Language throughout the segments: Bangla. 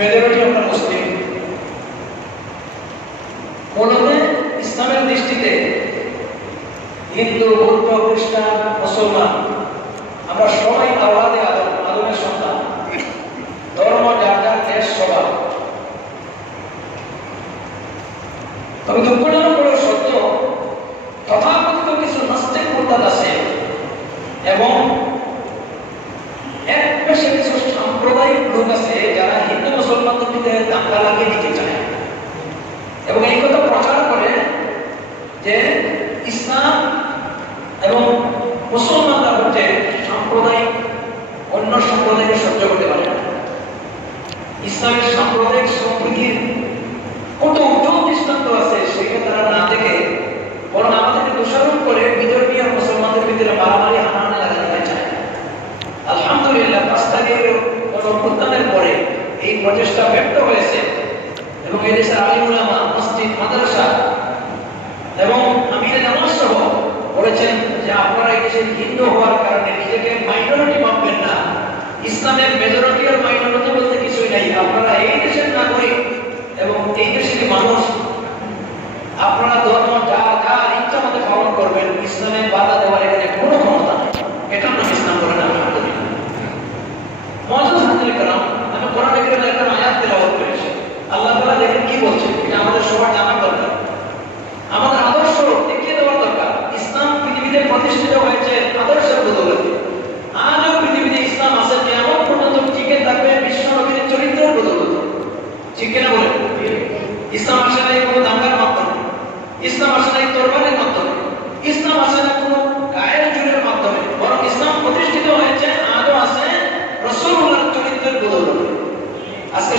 Majority of Muslim. মূলত ইসলামের দৃষ্টিতে হিন্দু, বৌদ্ধ, খ্রিস্টান, মুসলমান, আমরা সবাই আওয়াদে আদম, আদমের সন্তান। ধর্ম, যার যার দেশ সবার তবে দুঃখজনক প্রচেষ্টা ব্যক্ত হয়েছে এবং এই দেশের আলিমুলামা মসজিদ, মাদ্রাসা এবং আমির নামাজ সহ বলেছেন যে আপনারা এই দেশের হিন্দু হওয়ার কারণে নিজেকে মাইনরিটি ভাববেন না। ইসলামের মেজরিটি আর মাইনরিটি বলতে কিছুই নাই। আপনারা এই দেশের নাগরিক এবং এই দেশের মানুষ, আপনারা ধর্ম, যা যা ইচ্ছা মতো পালন করবেন, ইসলামের বাধা দেওয়ার এখানে কোনো ক্ষমতা নেই। এটা আল্লাহ কি আমাদের দরকার। আমাদের আদর্শ দেখিয়ে দেওয়ার দরকার। ইসলাম পৃথিবীতে প্রতিষ্ঠিত হয়ে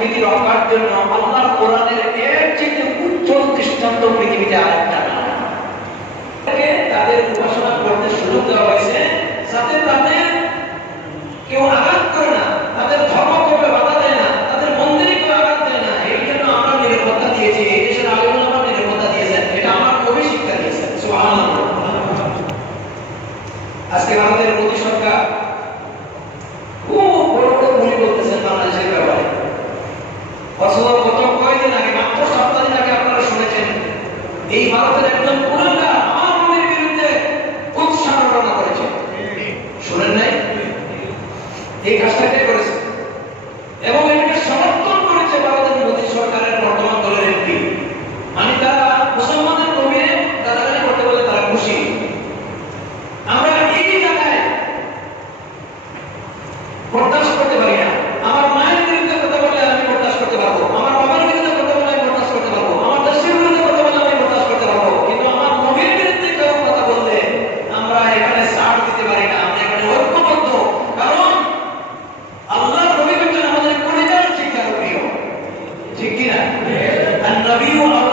সংস্কৃতি রক্ষার জন্য আল্লাহ কোরআনের এর চেয়ে উজ্জ্বল দৃষ্টান্ত পৃথিবীতে আরেকটা না তাদের উপাসনা করতে শুরু দেওয়া হয়েছে, সাথে তাদের কেউ এই ভারতের একজন and Rabi'u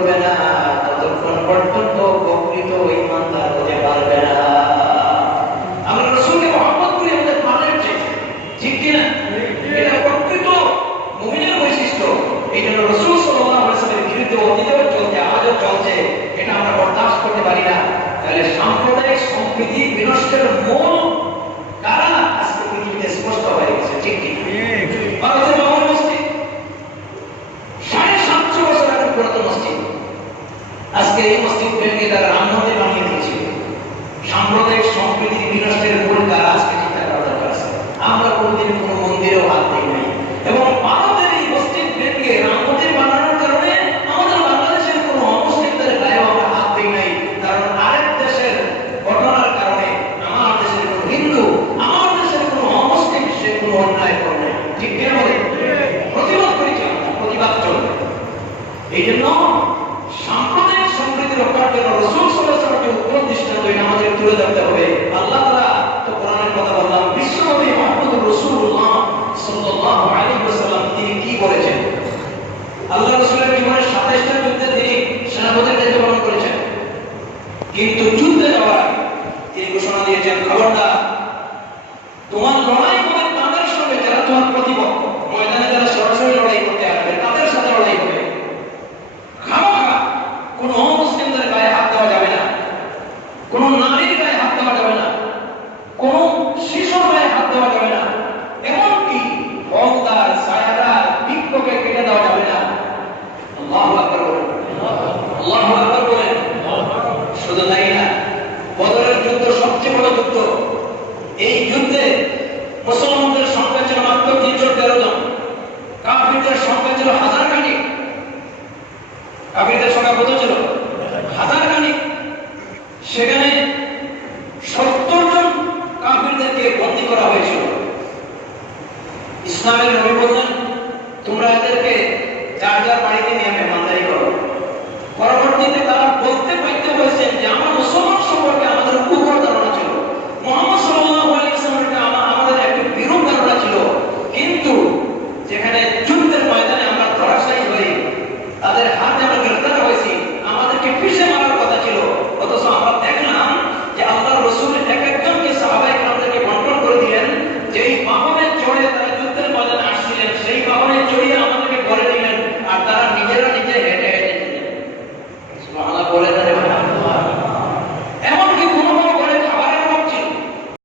করবে না ততক্ষণ পর্যন্ত প্রকৃত ইমানদার হতে পারবে না। আমাদের চলছে। এটা আমরা বরদাস্ত করতে পারি না। তাহলে সাম্প্রদায়িক সম্প্রীতি বিনষ্টের মূল কারণ আজকে পৃথিবীতে স্পষ্ট হয়ে গেছে ঠিক কি ভারতের বাবর মসজিদ সাড়ে সাতশো বছর আগের পুরাতন মসজিদ আজকে এই তারা বানিয়ে সাম্প্রদায়িক সম্প্রীতি বিনষ্টের মূল আজকে চিন্তা করা দরকার আছে। আমরা কোনোদিন কোনো মন্দিরেও হাত দিই নাই। এবং ভারতের এই রাম বানানোর কারণে আমাদের বাংলাদেশের কোনো অমুসলিমদের গায়েও আমরা হাত দিই নাই। কারণ আরেক দেশের ঘটনার কারণে আমার দেশের কোনো হিন্দু আমার দেশের কোনো অমুসলিম সে কোনো অন্যায় করে নাই। ঠিক কেন প্রতিবাদ করি প্রতিবাদ চলবে। এই জন্য সাম্প্রদায়িক সম্প্রীতি রক্ষার জন্য রসুল সাল্লাহকে উত্তম দৃষ্টান্ত আমাদের তুলে ধরতে হবে। আল্লাহ তালা তো কোরআনের কথা বললাম। বিশ্বনবী মাহমুদ রসুল্লাহ সাল্লাহ আলী সাল্লাম তিনি কি বলেছেন? আল্লাহ রসুলের জীবনের 27টা হয়েছিল। ইসলামের নবী